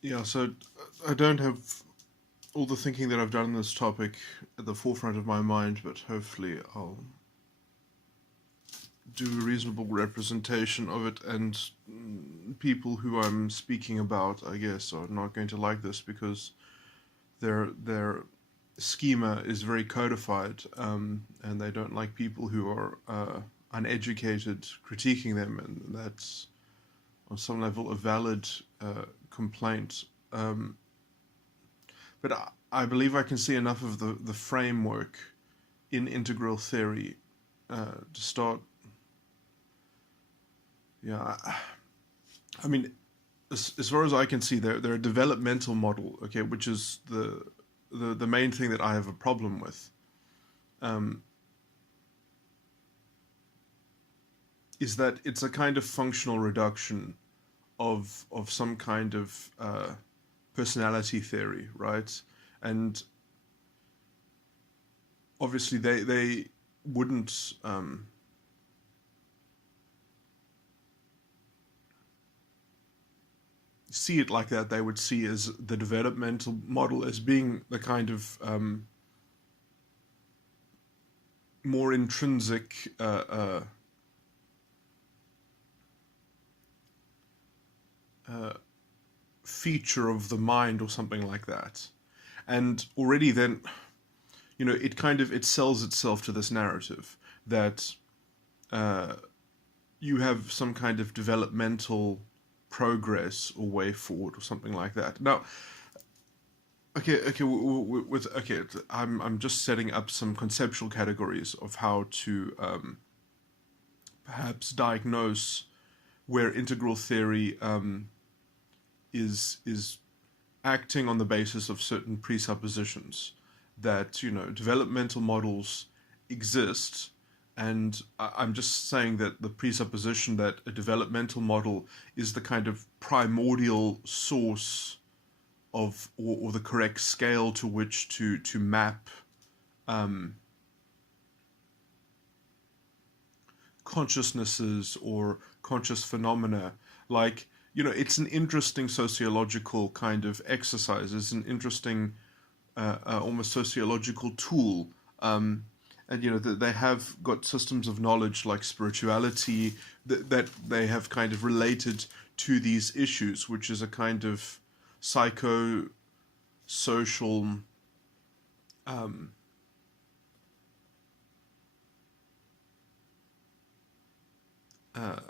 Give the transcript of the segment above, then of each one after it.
Yeah, so I don't have all the thinking that I've done on this topic at the forefront of my mind, but hopefully I'll do a reasonable representation of it. And people who I'm speaking about, I guess, are not going to like this because their schema is very codified, and they don't like people who are uneducated critiquing them, and that's on some level a valid complaint. Um, but I believe I can see enough of the framework in integral theory to start. Yeah, I mean, as far as I can see, they're a developmental model, okay, which is the main thing that I have a problem with. Um, is that it's a kind of functional reduction of some kind of personality theory, right? And obviously they wouldn't see it like that. They would see as the developmental model as being the kind of more intrinsic uh, feature of the mind or something like that. And already then, it kind of it sells itself to this narrative that uh, you have some kind of developmental progress or way forward or something like that. Now, okay, with okay, I'm just setting up some conceptual categories of how to perhaps diagnose where integral theory is acting on the basis of certain presuppositions that developmental models exist. And I'm just saying that the presupposition that a developmental model is the kind of primordial source of, or the correct scale to which to map um, consciousnesses or conscious phenomena. Like, it's an interesting sociological kind of exercise. It's an interesting almost sociological tool. And they have got systems of knowledge like spirituality that they have kind of related to these issues, which is a kind of psycho social um, uh,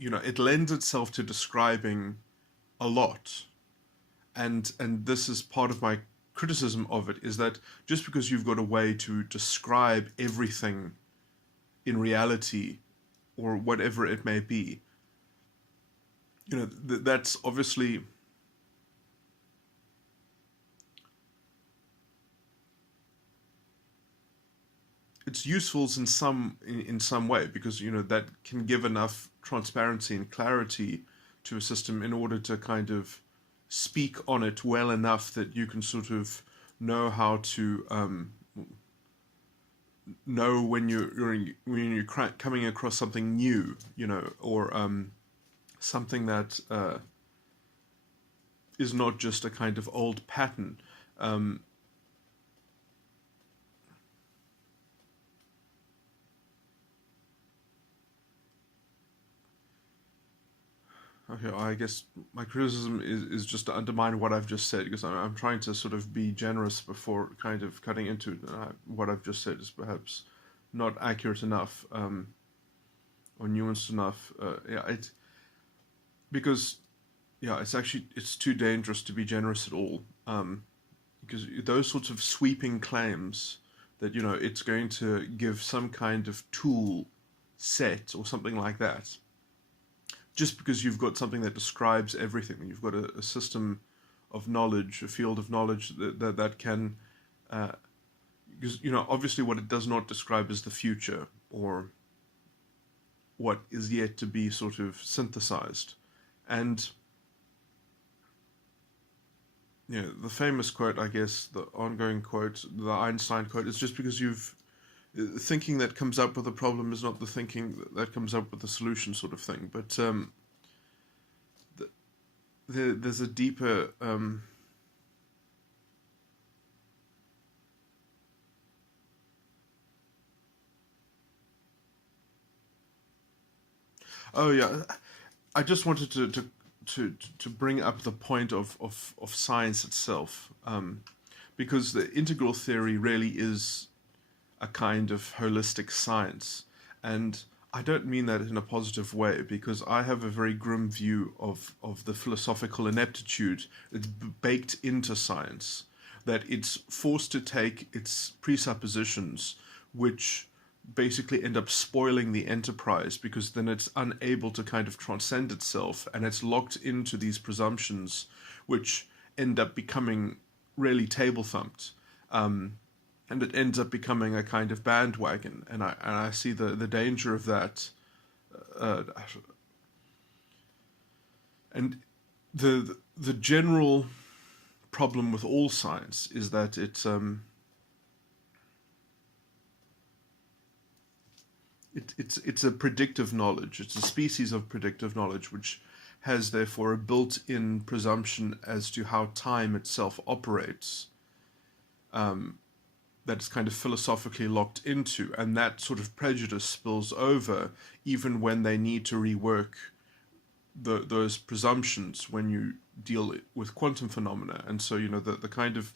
it lends itself to describing a lot. And this is part of my criticism of it, is that just because you've got a way to describe everything in reality or whatever it may be, that's obviously it's useful in some way, because that can give enough transparency and clarity to a system in order to kind of speak on it well enough that you can sort of know how to know when you're coming across something new, or something that is not just a kind of old pattern. Um, okay, I guess my criticism is just to undermine what I've just said, because I'm trying to sort of be generous before kind of cutting into it. What I've just said is perhaps not accurate enough, or nuanced enough. Yeah, because yeah, it's too dangerous to be generous at all. Because those sorts of sweeping claims that it's going to give some kind of tool set or something like that, just because you've got something that describes everything, you've got a system of knowledge, a field of knowledge that can, uh, because obviously what it does not describe is the future, or what is yet to be sort of synthesized. And the famous quote, I guess, the ongoing quote, the Einstein quote, is just because you've thinking that comes up with a problem is not the thinking that comes up with a solution, sort of thing. But there's a deeper oh yeah, I just wanted to bring up the point of science itself, because the integral theory really is a kind of holistic science. And I don't mean that in a positive way, because I have a very grim view of the philosophical ineptitude that's baked into science, that it's forced to take its presuppositions, which basically end up spoiling the enterprise, because then it's unable to kind of transcend itself, and it's locked into these presumptions which end up becoming really table thumped. And it ends up becoming a kind of bandwagon, and I see the danger of that. Uh, and the general problem with all science is that it's a predictive knowledge. It's a species of predictive knowledge which has therefore a built-in presumption as to how time itself operates. That's kind of philosophically locked into, and that sort of prejudice spills over even when they need to rework those presumptions when you deal with quantum phenomena. And so, the kind of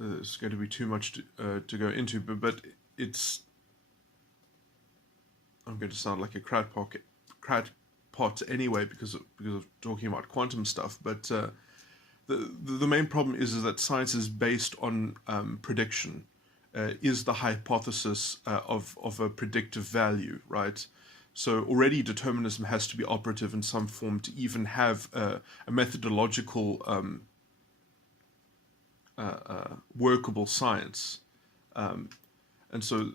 it's going to be too much to go into, but it's, I'm going to sound like a crackpot anyway, because of talking about quantum stuff, but the main problem is that science is based on prediction. Is the hypothesis of a predictive value, right? So already determinism has to be operative in some form to even have a methodological workable science. And so,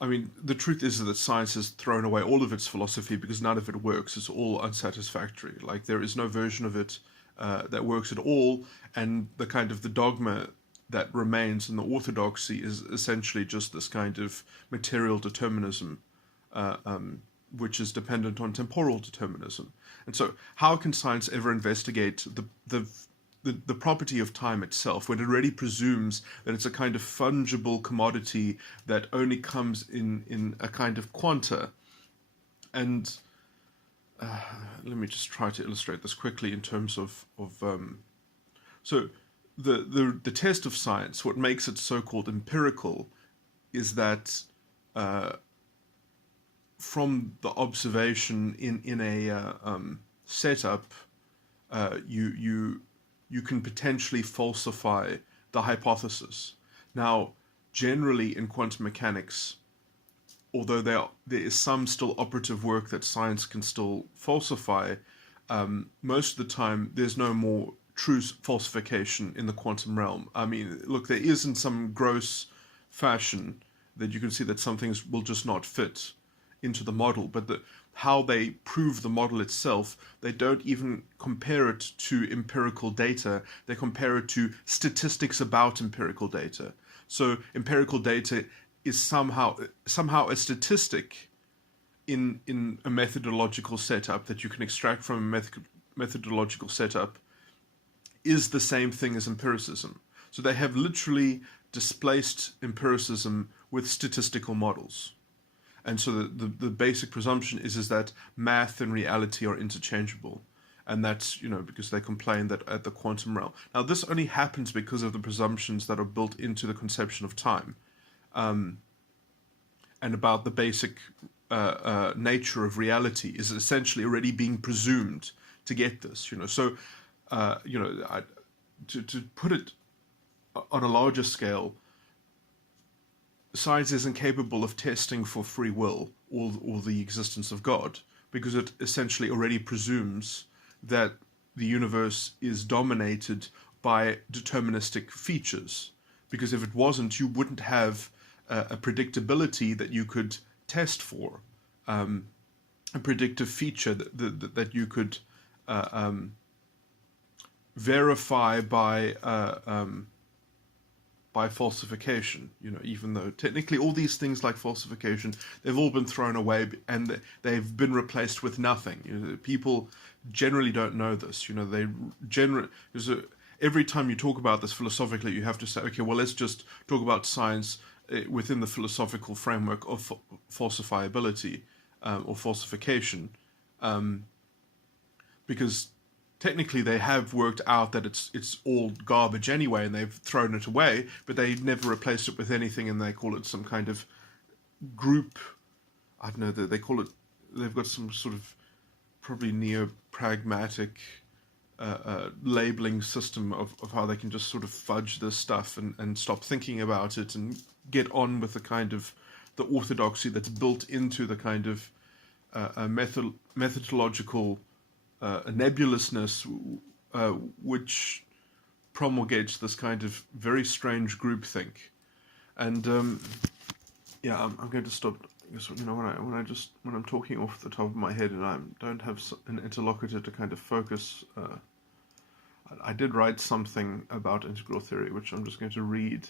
I mean, the truth is that science has thrown away all of its philosophy because none of it works. It's all unsatisfactory. Like, there is no version of it that works at all, and the kind of the dogma that remains in the orthodoxy is essentially just this kind of material determinism, which is dependent on temporal determinism. And so, how can science ever investigate the property of time itself when it already presumes that it's a kind of fungible commodity that only comes in a kind of quanta? And let me just try to illustrate this quickly in terms of so the test of science, what makes it so-called empirical, is that from the observation in a setup, you can potentially falsify the hypothesis. Now, generally in quantum mechanics, although there is some still operative work that science can still falsify, most of the time there's no more true falsification in the quantum realm. I mean, look, there is in some gross fashion that you can see that some things will just not fit into the model, but how they prove the model itself, they don't even compare it to empirical data. They compare it to statistics about empirical data. So empirical data is somehow a statistic in a methodological setup that you can extract from a methodological setup is the same thing as empiricism. So they have literally displaced empiricism with statistical models. And so the basic presumption is that math and reality are interchangeable. And that's, because they complain that at the quantum realm. Now, this only happens because of the presumptions that are built into the conception of time, and about the basic nature of reality is essentially already being presumed to get this. So, to put it on a larger scale, science isn't capable of testing for free will or the existence of God, because it essentially already presumes that the universe is dominated by deterministic features. Because if it wasn't, you wouldn't have a predictability that you could test for, a predictive feature that you could verify by by falsification. Even though technically all these things like falsification, they've all been thrown away and they've been replaced with nothing. People generally don't know this. They generally, every time you talk about this philosophically, you have to say, okay, well, let's just talk about science within the philosophical framework of falsifiability or falsification, because technically they have worked out that it's all garbage anyway, and they've thrown it away, but they never replaced it with anything, and they call it some kind of group. I don't know, they call it, they've got some sort of probably neo-pragmatic labeling system of how they can just sort of fudge this stuff and stop thinking about it and get on with the kind of the orthodoxy that's built into the kind of methodological nebulousness which promulgates this kind of very strange groupthink. And I'm going to stop. When I'm talking off the top of my head and I don't have an interlocutor to kind of focus. I did write something about integral theory, which I'm just going to read,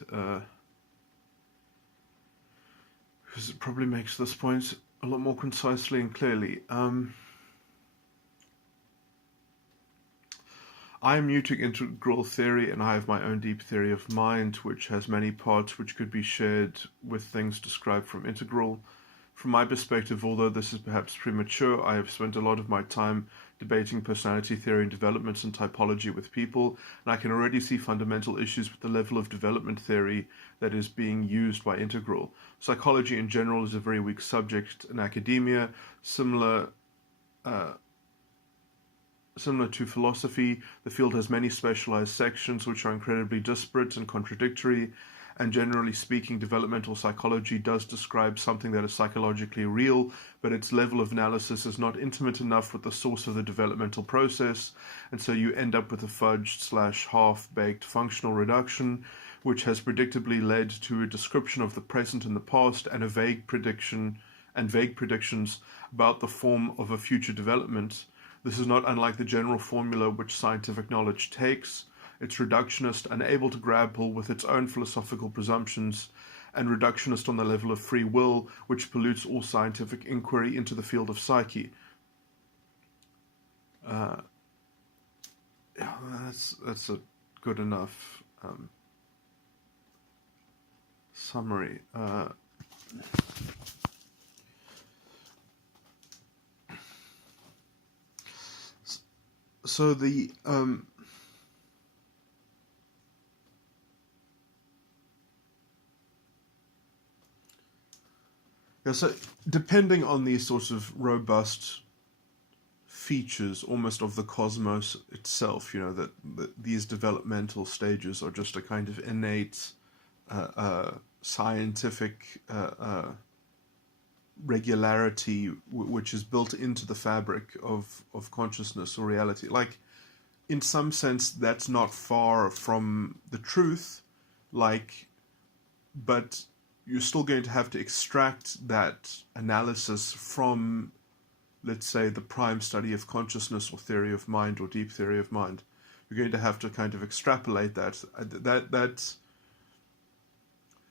because it probably makes this point a lot more concisely and clearly. I am new to integral theory, and I have my own deep theory of mind, which has many parts which could be shared with things described from integral. From my perspective, although this is perhaps premature, I have spent a lot of my time debating personality theory and developments and typology with people, and I can already see fundamental issues with the level of development theory that is being used by integral. Psychology in general is a very weak subject in academia, similar to philosophy. The field has many specialized sections which are incredibly disparate and contradictory, and generally speaking, developmental psychology does describe something that is psychologically real, but its level of analysis is not intimate enough with the source of the developmental process, and so you end up with a fudged/half-baked functional reduction, which has predictably led to a description of the present and the past and vague predictions about the form of a future development. This is not unlike the general formula which scientific knowledge takes. It's reductionist, unable to grapple with its own philosophical presumptions, and reductionist on the level of free will, which pollutes all scientific inquiry into the field of psyche. That's a good enough summary. So the so depending on these sorts of robust features, almost of the cosmos itself, that these developmental stages are just a kind of innate scientific regularity which is built into the fabric of consciousness or reality. Like, in some sense, that's not far from the truth, but you're still going to have to extract that analysis from, let's say, the prime study of consciousness or theory of mind or deep theory of mind. You're going to have to kind of extrapolate that.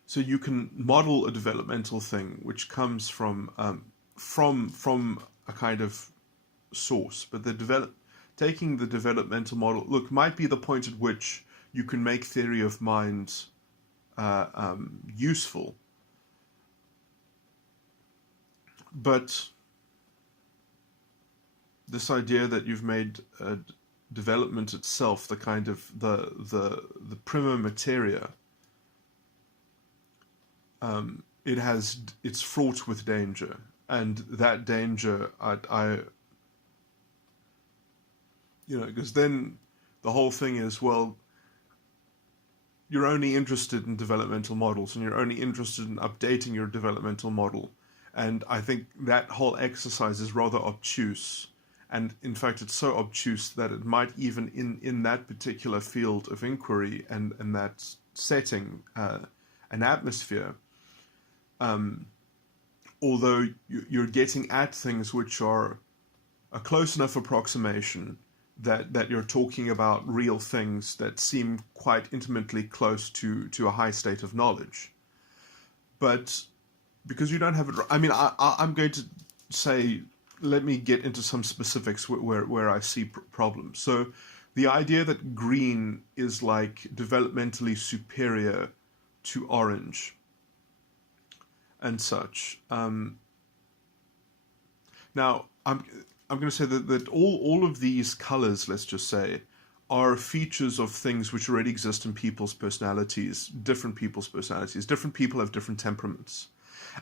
So you can model a developmental thing which comes from a kind of source, but taking the developmental model might be the point at which you can make theory of mind useful, but this idea that you've made development itself the kind of the prima materia, it's fraught with danger, and that danger, because then the whole thing is, well, you're only interested in developmental models, and you're only interested in updating your developmental model, and I think that whole exercise is rather obtuse, and in fact it's so obtuse that it might even in that particular field of inquiry and that setting, an atmosphere, although you're getting at things which are a close enough approximation that you're talking about real things that seem quite intimately close to a high state of knowledge. But because you don't have it, I mean, I'm going to say, let me get into some specifics where I see problems. So the idea that green is like developmentally superior to orange and such. Now, I'm going to say that all of these colors, let's just say, are features of things which already exist in people's personalities, different people's personalities. Different people have different temperaments.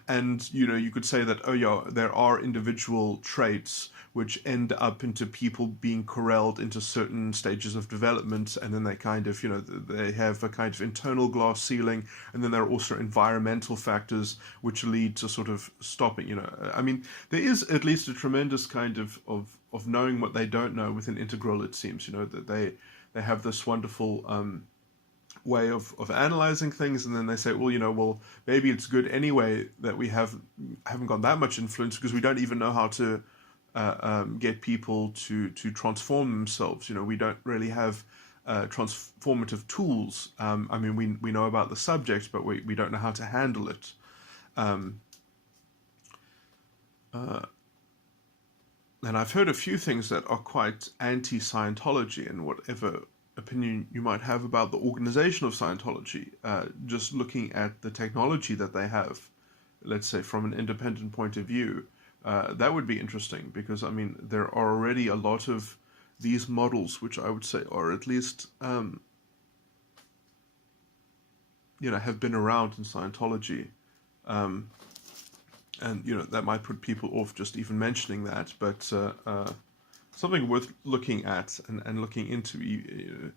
And, you could say that, oh yeah, there are individual traits which end up into people being corralled into certain stages of development, and then they kind of, they have a kind of internal glass ceiling, and then there are also environmental factors which lead to sort of stopping, I mean, there is at least a tremendous kind of knowing what they don't know within Integral, it seems, that they have this wonderful way of analyzing things, and then they say, well, maybe it's good anyway that we haven't got that much influence, because we don't even know how to get people to transform themselves. We don't really have transformative tools. I mean, we know about the subject, but we don't know how to handle it. And I've heard a few things that are quite anti-Scientology, and whatever opinion you might have about the organization of Scientology, just looking at the technology that they have, let's say from an independent point of view, that would be interesting, because I mean, there are already a lot of these models which I would say are at least have been around in Scientology, and that might put people off just even mentioning that, but something worth looking at and looking into.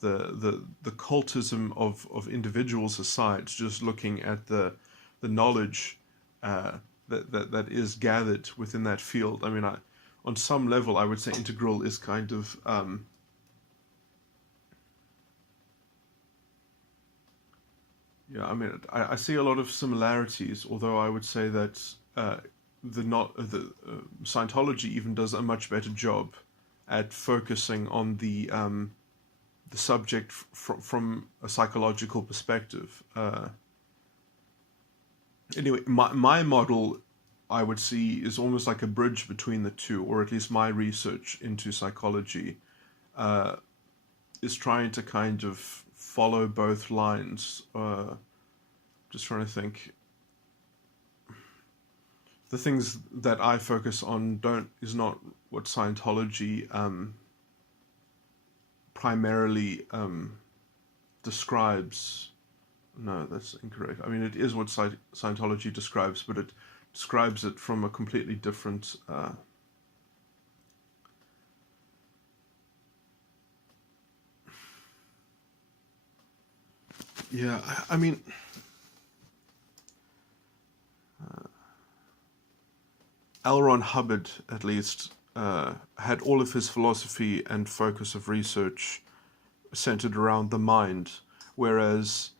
The cultism of individuals aside, just looking at the knowledge that is gathered within that field. I mean, on some level, I would say Integral is kind of I mean, I see a lot of similarities, although I would say that Scientology even does a much better job at focusing on the subject from a psychological perspective. Anyway, my model, I would see, is almost like a bridge between the two, or at least my research into psychology is trying to kind of follow both lines. Just trying to think. The things that I focus on is not what Scientology primarily describes. No, that's incorrect. I mean, it is what Scientology describes, but it describes it from a completely different yeah, I mean, L. Ron Hubbard, at least, had all of his philosophy and focus of research centered around the mind, whereas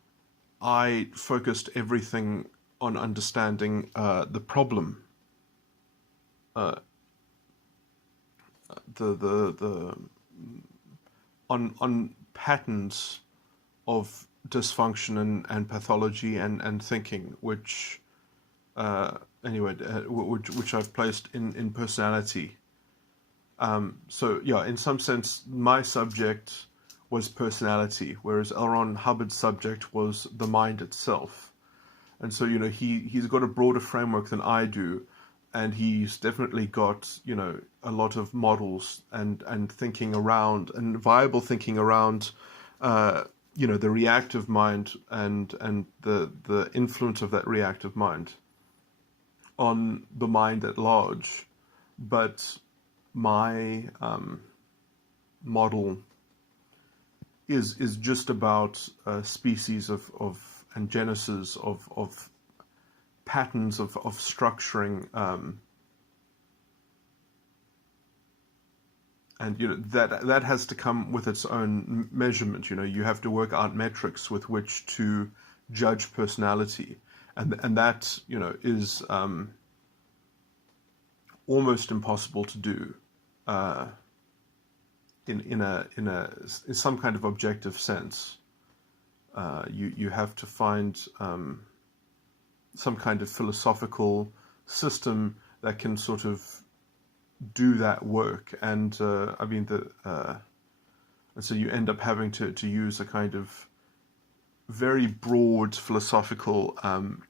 I focused everything on understanding the problem, the on patterns of dysfunction and pathology and thinking, which which I've placed in personality. So yeah, in some sense, my subject was personality, whereas L. Ron Hubbard's subject was the mind itself. And so, he's got a broader framework than I do, and he's definitely got, a lot of models and thinking around, and viable thinking around, the reactive mind and the influence of that reactive mind on the mind at large. But my model is just about species of and genesis of patterns of structuring, and that has to come with its own measurement. You have to work out metrics with which to judge personality, and that is almost impossible to do. in some kind of objective sense. You have to find some kind of philosophical system that can sort of do that work, and and so you end up having to use a kind of very broad philosophical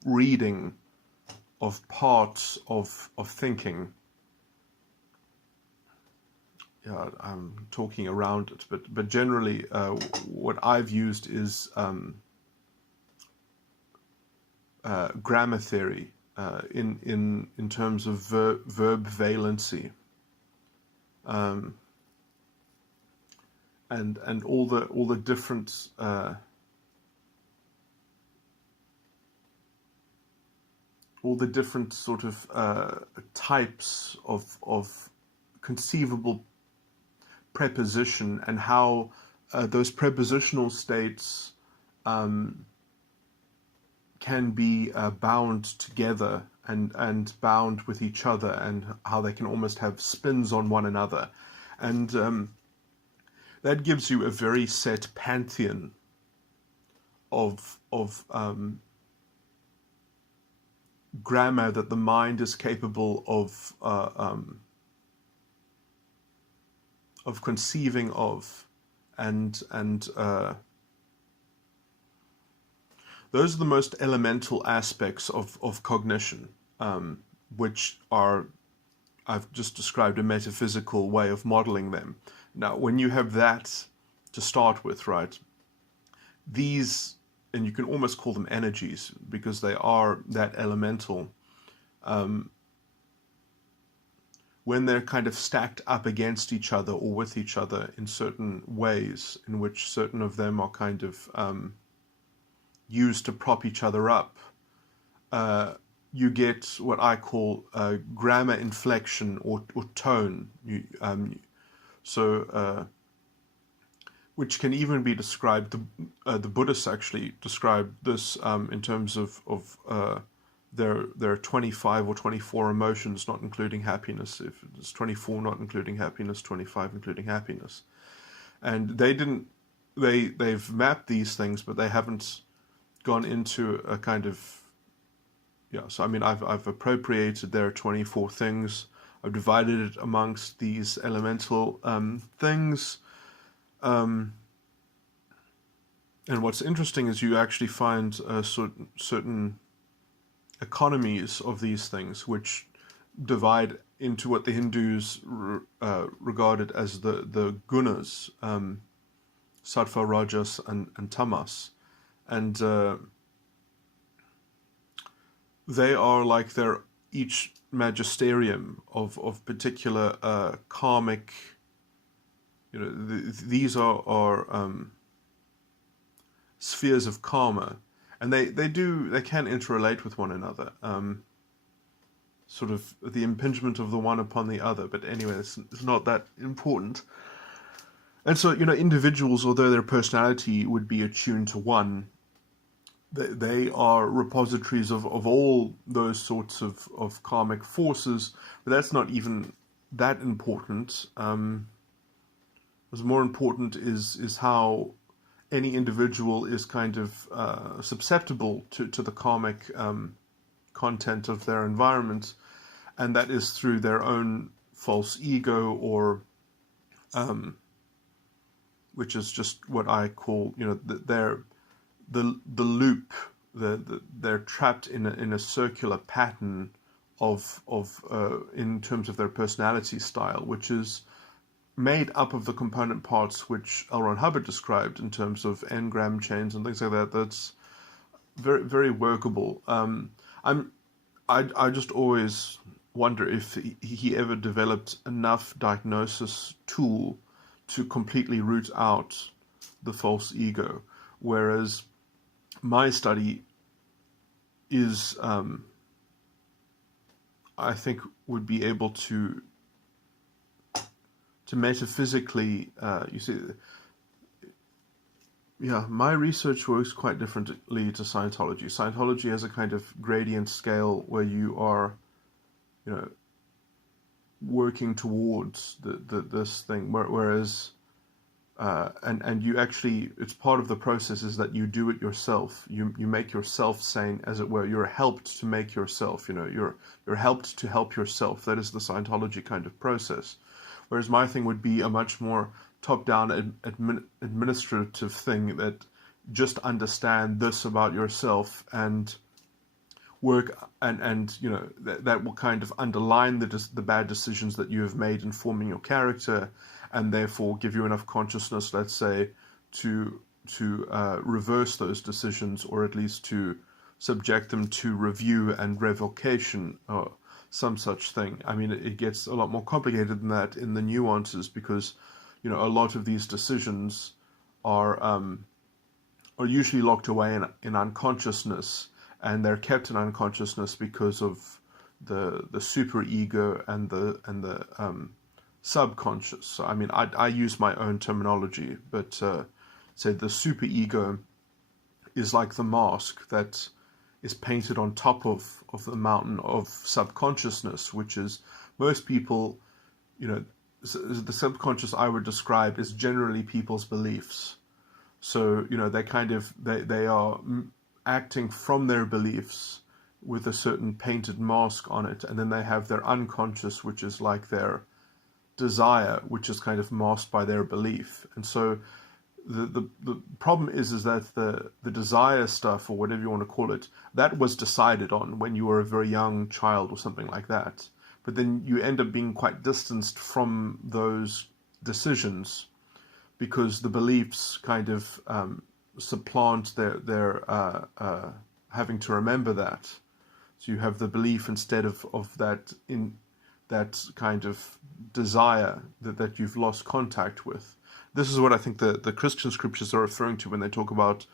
reading of parts of thinking. Yeah, I'm talking around it, but generally, what I've used is grammar theory in terms of verb valency, and all the different sort of types of conceivable preposition, and how those prepositional states can be bound together and bound with each other, and how they can almost have spins on one another. And that gives you a very set pantheon of grammar that the mind is capable of conceiving of, and those are the most elemental aspects of cognition, which are, I've just described a metaphysical way of modeling them. Now, when you have that to start with, right, these, and you can almost call them energies because they are that elemental, when they're kind of stacked up against each other or with each other in certain ways, in which certain of them are kind of used to prop each other up, you get what I call grammar inflection or tone. Which can even be described. The Buddhists actually described this in terms of there are 25 or 24 emotions, not including happiness. If it's 24 not including happiness, 25 including happiness, and they've mapped these things, but they haven't gone into a kind of, yeah. So I mean, I've appropriated their 24 things. I've divided it amongst these elemental things. And what's interesting is you actually find certain economies of these things, which divide into what the Hindus regarded as the gunas, sattva, rajas, and tamas, and they are like their each magisterium of particular karmic. You know, these are spheres of karma, and they can interrelate with one another. Sort of the impingement of the one upon the other. But anyway, it's not that important. And so, you know, individuals, although their personality would be attuned to one, they are repositories of all those sorts of karmic forces. But that's not even that important. What's more important is how any individual is kind of susceptible to the karmic content of their environment, and that is through their own false ego, or which is just what I call, you know, the loop. They're trapped in a circular pattern of in terms of their personality style, which is made up of the component parts which L. Ron Hubbard described in terms of n-gram chains and things like that. That's very, very workable. I just always wonder if he ever developed enough diagnosis tool to completely root out the false ego, whereas my study is, I think, would be able to metaphysically, you see, yeah, my research works quite differently to Scientology. Scientology has a kind of gradient scale where you are, you know, working towards this thing, whereas and you actually, it's part of the process is that you do it yourself. You make yourself sane, as it were. You're helped to make yourself. You're helped to help yourself. That is the Scientology kind of process. Whereas my thing would be a much more top-down administrative thing that just understand this about yourself and work and that will kind of underline the bad decisions that you have made in forming your character, and therefore give you enough consciousness, let's say, to reverse those decisions, or at least to subject them to review and revocation or some such thing. I mean, it gets a lot more complicated than that in the nuances, because a lot of these decisions are usually locked away in unconsciousness, and they're kept in unconsciousness because of the super ego and the subconscious. So, I mean, I use my own terminology, but say the super ego is like the mask that is painted on top of the mountain of subconsciousness, which is most people, the subconscious I would describe is generally people's beliefs. So, they are acting from their beliefs with a certain painted mask on it, and then they have their unconscious, which is like their desire, which is kind of masked by their belief. And so the problem is that the desire stuff, or whatever you want to call it, that was decided on when you were a very young child or something like that. But then you end up being quite distanced from those decisions, because the beliefs kind of supplant their having to remember that. So you have the belief instead of that kind of desire that you've lost contact with. This is what I think the Christian scriptures are referring to when they talk about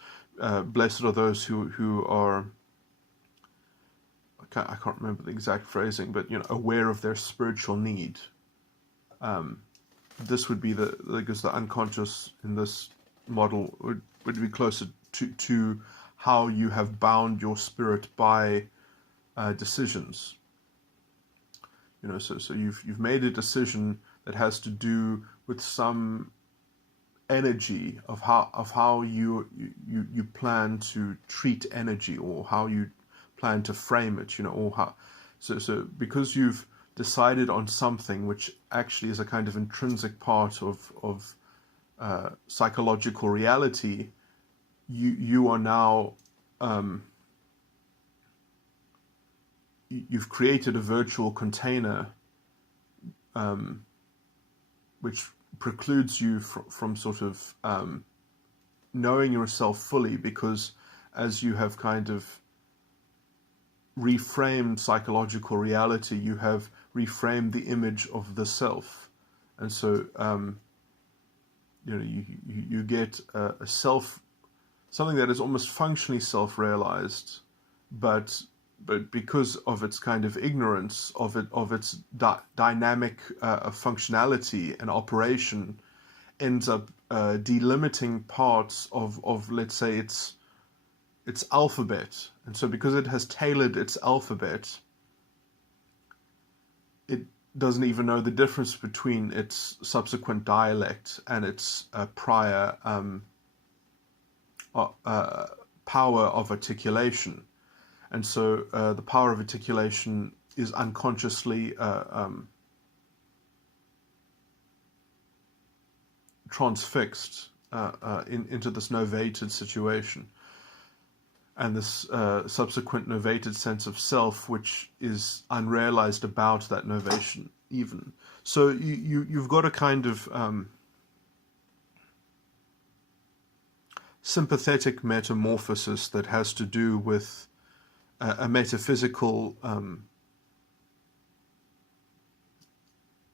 blessed are those who are, I can't remember the exact phrasing, but aware of their spiritual need. This would be because the unconscious in this model would be closer to how you have bound your spirit by decisions. So you've made a decision that has to do with some energy of how you plan to treat energy, or how you plan to frame it, or how. So because you've decided on something which actually is a kind of intrinsic part of psychological reality, you are now you've created a virtual container which precludes you from sort of knowing yourself fully, because as you have kind of reframed psychological reality, you have reframed the image of the self. And so you get a self, something that is almost functionally self-realized, but because of its kind of ignorance of its dynamic functionality and operation, ends up delimiting parts of let's say its alphabet. And so because it has tailored its alphabet, it doesn't even know the difference between its subsequent dialect and its prior power of articulation. And so the power of articulation is unconsciously transfixed into this novated situation. And this subsequent novated sense of self, which is unrealized about that novation even. So you've got a kind of sympathetic metamorphosis that has to do with a metaphysical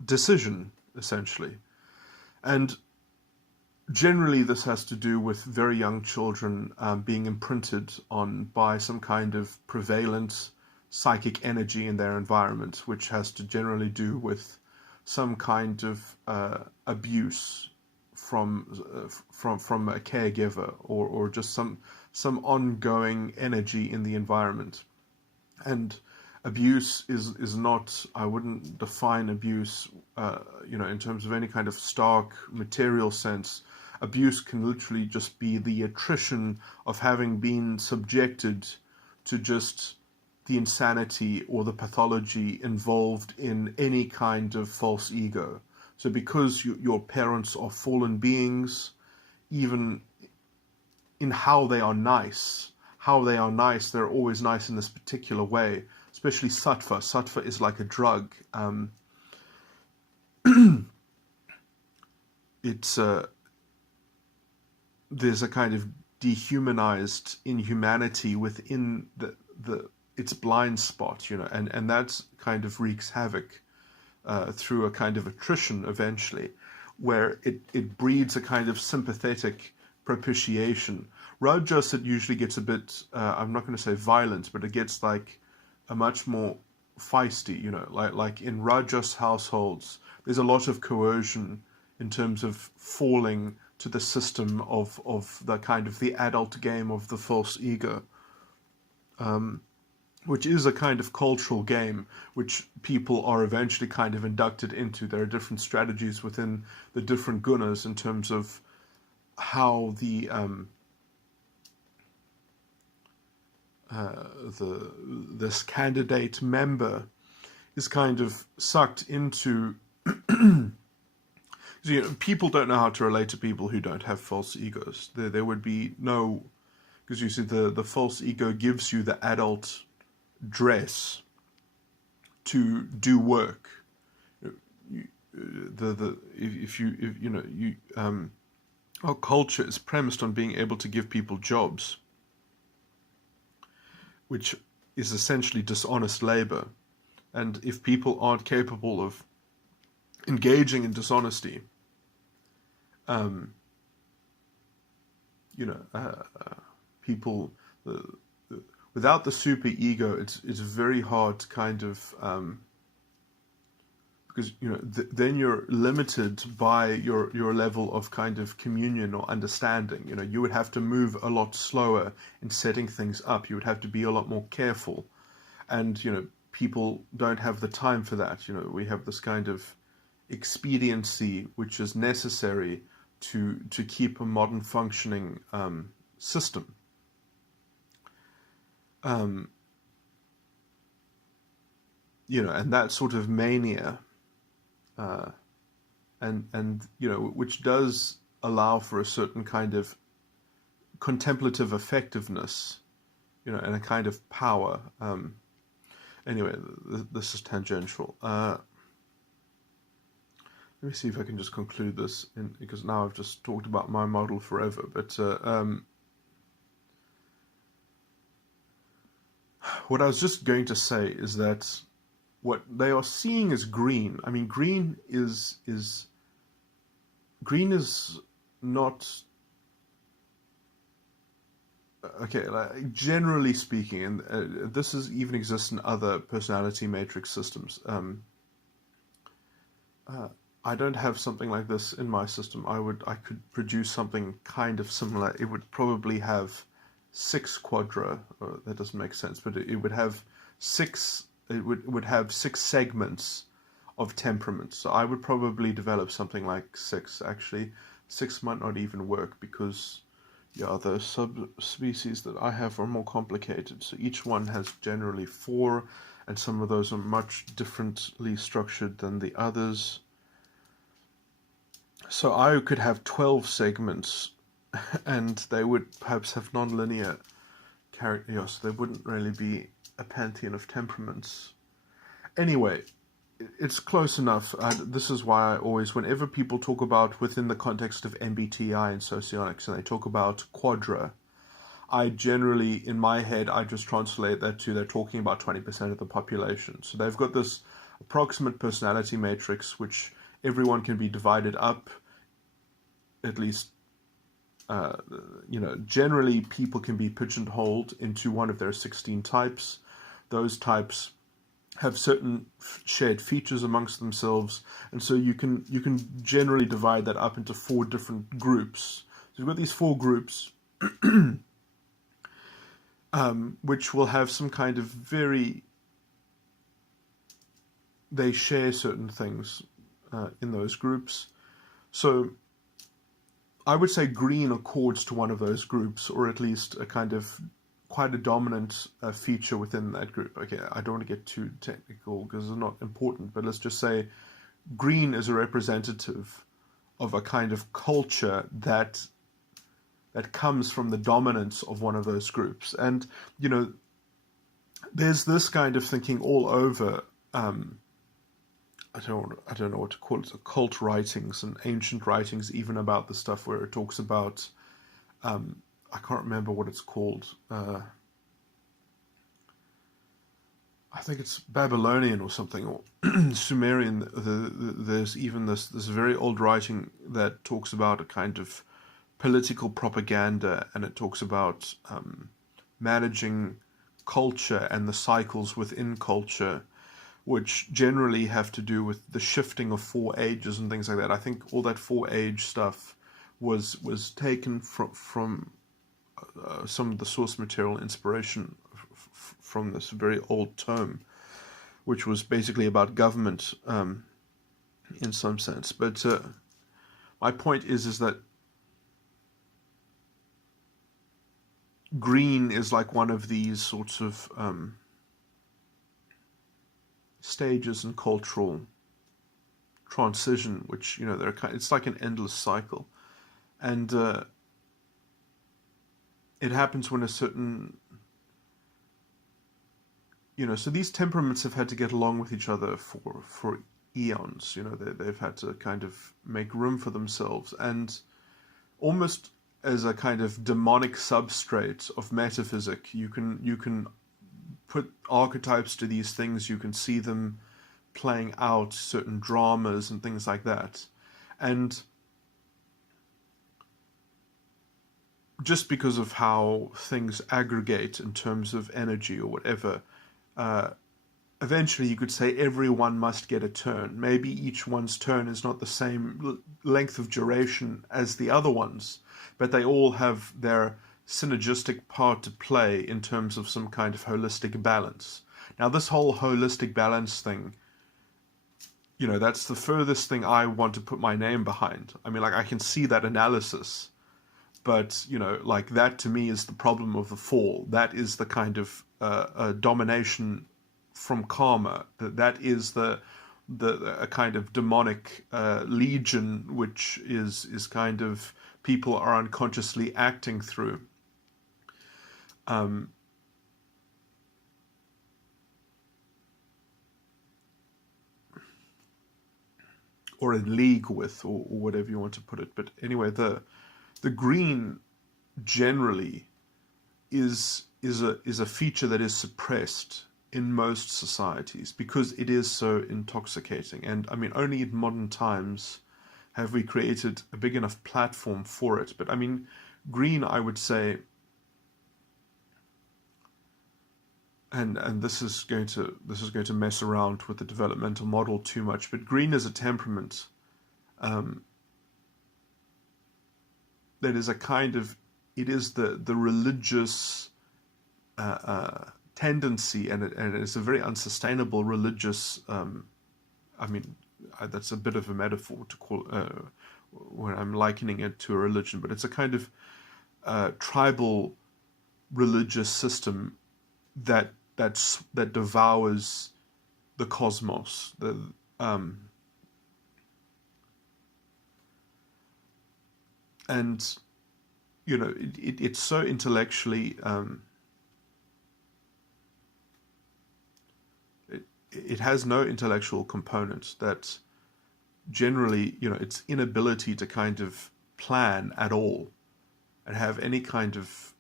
decision, essentially. And generally this has to do with very young children being imprinted on by some kind of prevalent psychic energy in their environment, which has to generally do with some kind of abuse from a caregiver, or just some ongoing energy in the environment. And abuse is not, I wouldn't define abuse in terms of any kind of stark material sense, Abuse can literally just be the attrition of having been subjected to just the insanity or the pathology involved in any kind of false ego. So because your parents are fallen beings, even in how they are nice, they're always nice in this particular way, especially sattva. Sattva is like a drug. There's a kind of dehumanized inhumanity within its blind spot, and that's kind of wreaks havoc through a kind of attrition eventually, where it breeds a kind of sympathetic propitiation. Rajas, it usually gets a bit, I'm not going to say violent, but it gets like a much more feisty, like in Rajas households, there's a lot of coercion in terms of falling to the system of the kind of the adult game of the false ego, which is a kind of cultural game which people are eventually kind of inducted into. There are different strategies within the different gunas in terms of how this candidate member is kind of sucked into. People don't know how to relate to people who don't have false egos. There would be no, because you see the false ego gives you the adult dress to do work. Our culture is premised on being able to give people jobs, which is essentially dishonest labor. And if people aren't capable of engaging in dishonesty, people without the super ego, it's very hard to kind of because then you're limited by your level of kind of communion or understanding. You would have to move a lot slower in setting things up. You would have to be a lot more careful, and people don't have the time for that. We have this kind of expediency which is necessary to keep a modern functioning system. And that sort of mania, and which does allow for a certain kind of contemplative effectiveness, and a kind of power. Anyway, this is tangential. Let me see if I can just conclude this, because now I've just talked about my model forever. But what I was just going to say is that what they are seeing as green. I mean, green is not okay. Like, generally speaking, and this is even exists in other personality matrix systems. I don't have something like this in my system. I could produce something kind of similar. It would probably have 6 quadra. That doesn't make sense, but it would have 6. It would have 6 segments of temperaments. So I would probably develop something like 6. Actually, 6 might not even work because the subspecies that I have are more complicated. So each one has generally 4, and some of those are much differently structured than the others. So I could have 12 segments, and they would perhaps have non-linear character. So they wouldn't really be a pantheon of temperaments. Anyway, it's close enough. This is why I always, whenever people talk about within the context of MBTI and socionics, and they talk about quadra, I generally, in my head, I just translate that to they're talking about 20% of the population. So they've got this approximate personality matrix, which everyone can be divided up, at least, generally people can be pigeonholed into one of their 16 types. Those types have certain shared features amongst themselves, and so you can generally divide that up into 4 different groups. So you've got these 4 groups, which will have some kind of they share certain things in those groups. So I would say green accords to one of those groups, or at least a kind of quite a dominant feature within that group. Okay, I don't want to get too technical because it's not important, but let's just say green is a representative of a kind of culture that comes from the dominance of one of those groups. And, you know, there's this kind of thinking all over, I don't know what to call it, occult writings and ancient writings, even about the stuff where it talks about, I can't remember what it's called. I think it's Babylonian or something, or Sumerian. There's even this very old writing that talks about a kind of political propaganda, and it talks about managing culture and the cycles within culture, which generally have to do with the shifting of four ages and things like that. I think all that four age stuff was taken from some of the source material inspiration from this very old tome, which was basically about government in some sense. But my point is that green is like one of these sorts of stages in cultural transition, which, you know, it's like an endless cycle, and it happens when a certain, you know, so these temperaments have had to get along with each other for eons. You know, they've had to kind of make room for themselves, and almost as a kind of demonic substrate of metaphysic, you can put archetypes to these things. You can see them playing out certain dramas and things like that, and just because of how things aggregate in terms of energy or whatever, eventually you could say everyone must get a turn. Maybe each one's turn is not the same length of duration as the other ones, but they all have their synergistic part to play in terms of some kind of holistic balance. Now, this whole holistic balance thing, you know, that's the furthest thing I want to put my name behind. I mean, like, I can see that analysis, but, you know, like, that to me is the problem of the fall. That is the kind of domination from karma. That is the a kind of demonic legion, which is kind of people are unconsciously acting through. Or in league with, or whatever you want to put it. But anyway, the green generally is a feature that is suppressed in most societies because it is so intoxicating. And I mean, only in modern times have we created a big enough platform for it. But I mean, green, I would say, and this is going to mess around with the developmental model too much, but green is a temperament that is a kind of, it is the religious tendency, and it's a very unsustainable religious. I mean, that's a bit of a metaphor to call when I'm likening it to a religion, but it's a kind of tribal religious system that devours the cosmos. And you know, it's so intellectually. It has no intellectual component. That generally, you know, its inability to kind of plan at all and have any kind of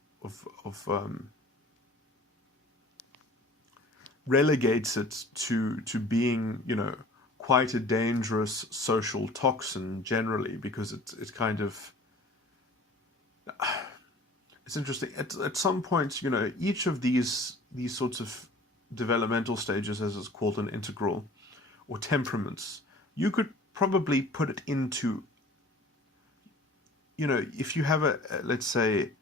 relegates it to being, you know, quite a dangerous social toxin generally, because it's kind of, it's interesting. At some point, you know, each of these sorts of developmental stages, as it's called, an integral, or temperaments, you could probably put it into, you know, if you have let's say,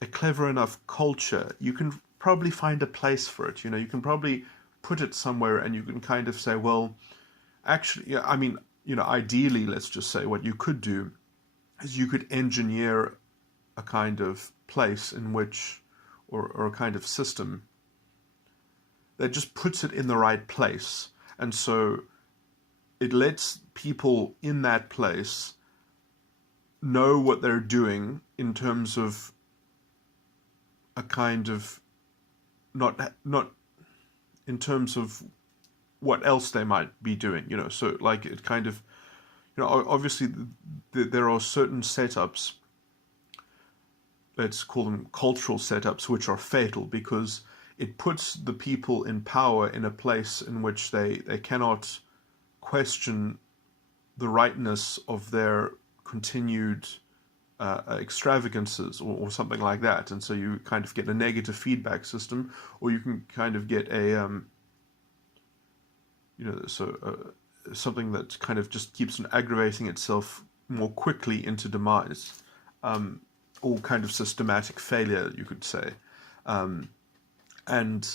a clever enough culture, you can probably find a place for it. You know, you can probably put it somewhere, and you can kind of say, well, actually, I mean, you know, ideally, let's just say what you could do is you could engineer a kind of place in which, or a kind of system that just puts it in the right place. And so it lets people in that place know what they're doing in terms of a kind of, not in terms of what else they might be doing, so like it kind of, obviously there are certain setups, let's call them cultural setups, which are fatal because it puts the people in power in a place in which they cannot question the rightness of their continued extravagances or something like that. And so you kind of get a negative feedback system, or you can kind of get a, something that kind of just keeps on aggravating itself more quickly into demise, or kind of systematic failure, you could say. And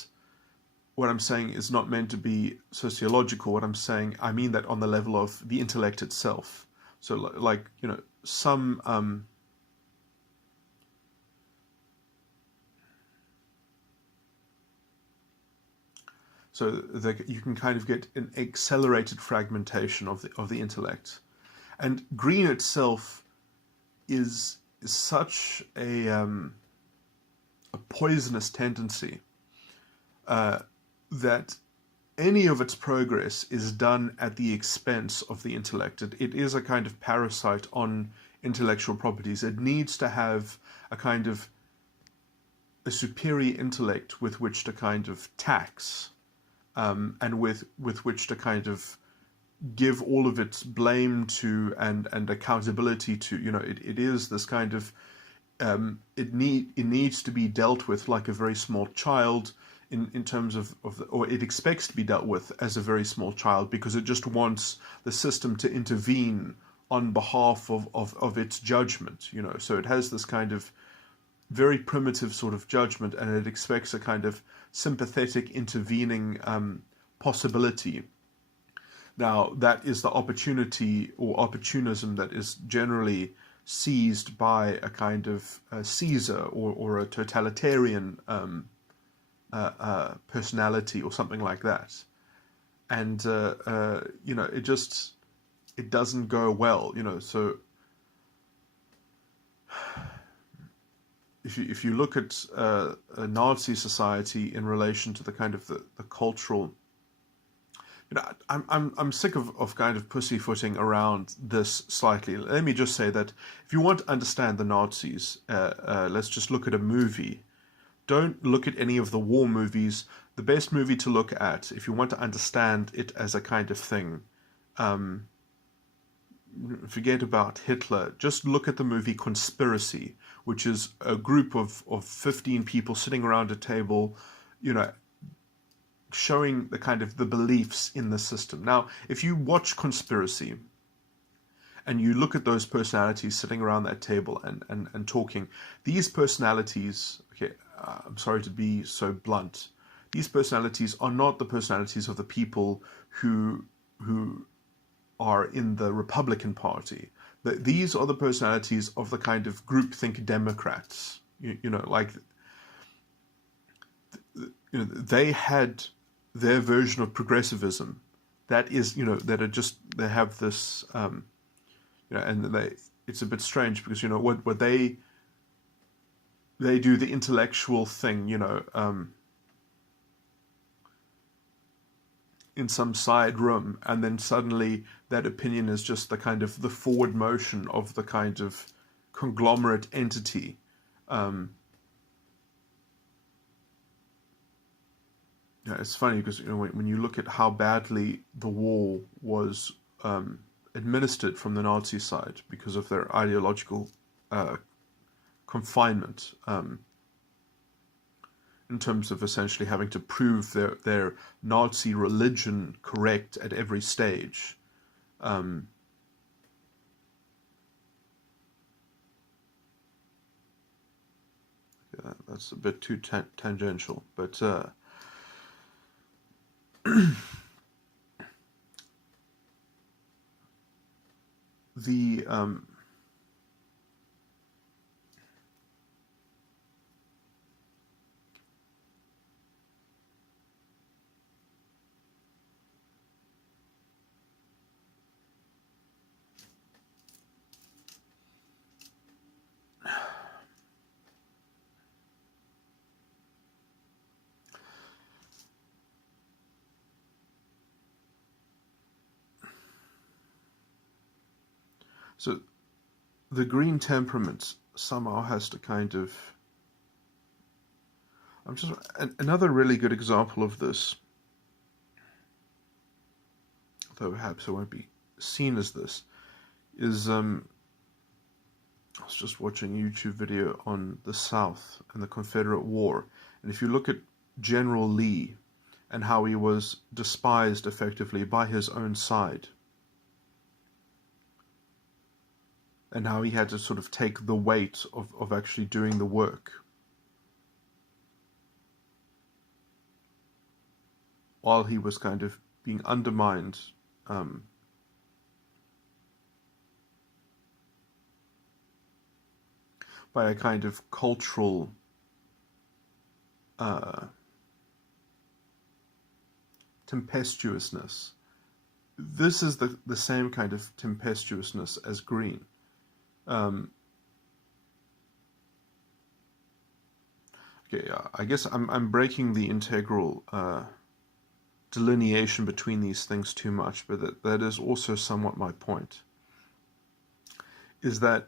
what I'm saying is not meant to be sociological. What I'm saying, I mean that on the level of the intellect itself. So like, some, so that you can kind of get an accelerated fragmentation of the intellect. And Green itself is such a poisonous tendency that any of its progress is done at the expense of the intellect. It is a kind of parasite on intellectual properties. It needs to have a kind of a superior intellect with which to kind of tax, and with which to kind of give all of its blame to and accountability to. It is this kind of, it needs to be dealt with like a very small child, in terms of or it expects to be dealt with as a very small child, because it just wants the system to intervene on behalf of its judgment. So it has this kind of very primitive sort of judgment, and it expects a kind of sympathetic intervening possibility. Now, that is the opportunity or opportunism that is generally seized by a kind of Caesar or a totalitarian personality or something like that. And, it doesn't go well, so if you look at a Nazi society in relation to the kind of the cultural, I'm sick of kind of pussyfooting around this slightly. Let me just say that if you want to understand the Nazis, let's just look at a movie. Don't look at any of the war movies. The best movie to look at, if you want to understand it as a kind of thing, forget about Hitler. Just look at the movie Conspiracy, which is a group of 15 people sitting around a table, showing the kind of the beliefs in the system. Now, if you watch Conspiracy and you look at those personalities sitting around that table and talking, these personalities, okay, I'm sorry to be so blunt, these personalities are not the personalities of the people who are in the Republican Party. These are the personalities of the kind of groupthink Democrats. They had their version of progressivism. That is, that are just, they have this, and it's a bit strange because what they do the intellectual thing, in some side room, and then suddenly that opinion is just the kind of the forward motion of the kind of conglomerate entity. It's funny because when you look at how badly the war was administered from the Nazi side because of their ideological confinement, in terms of essentially having to prove their Nazi religion correct at every stage. Yeah, that's a bit too tangential, but the So the green temperament somehow has to kind of... Another really good example of this, though perhaps it won't be seen as this, is I was just watching a YouTube video on the South and the Confederate War, and if you look at General Lee and how he was despised effectively by his own side, and how he had to sort of take the weight of actually doing the work, while he was kind of being undermined by a kind of cultural tempestuousness. This is the same kind of tempestuousness as green. Okay, I guess I'm breaking the integral delineation between these things too much, but that is also somewhat my point, is that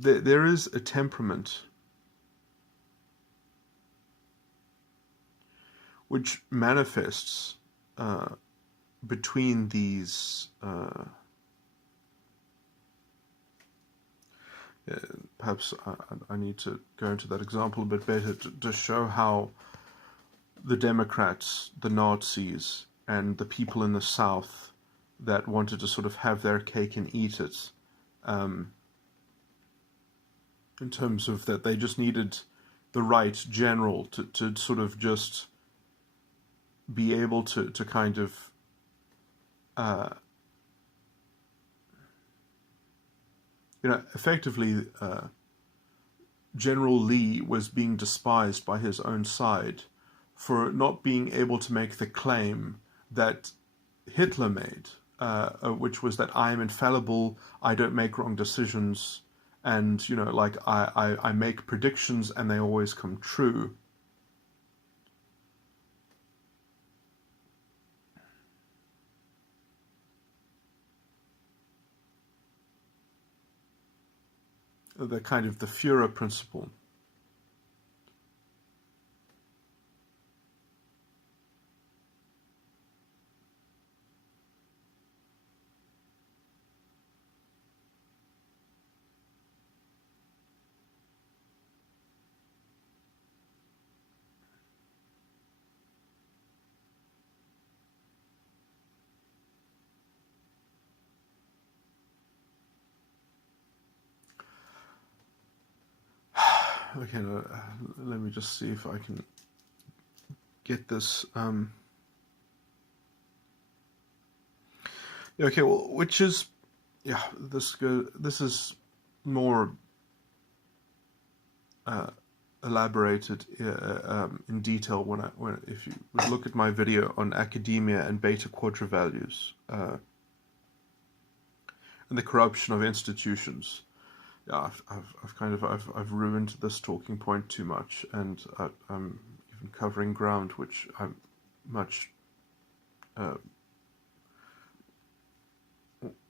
there is a temperament which manifests between these perhaps I need to go into that example a bit better to show how the Democrats, the Nazis, and the people in the South that wanted to sort of have their cake and eat it, in terms of that they just needed the right general to sort of just be able to kind of effectively General Lee was being despised by his own side for not being able to make the claim that Hitler made, which was that I am infallible, I don't make wrong decisions, and I make predictions and they always come true. The kind of the Führer principle. Okay, let me just see if I can get this. Okay, well, which is, this is more elaborated in detail if you look at my video on academia and beta quadra values and the corruption of institutions. Yeah, I've ruined this talking point too much, and I'm even covering ground which I'm much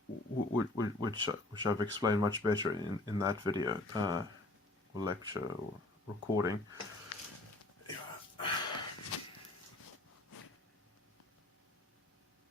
which I've explained much better in that video or lecture or recording.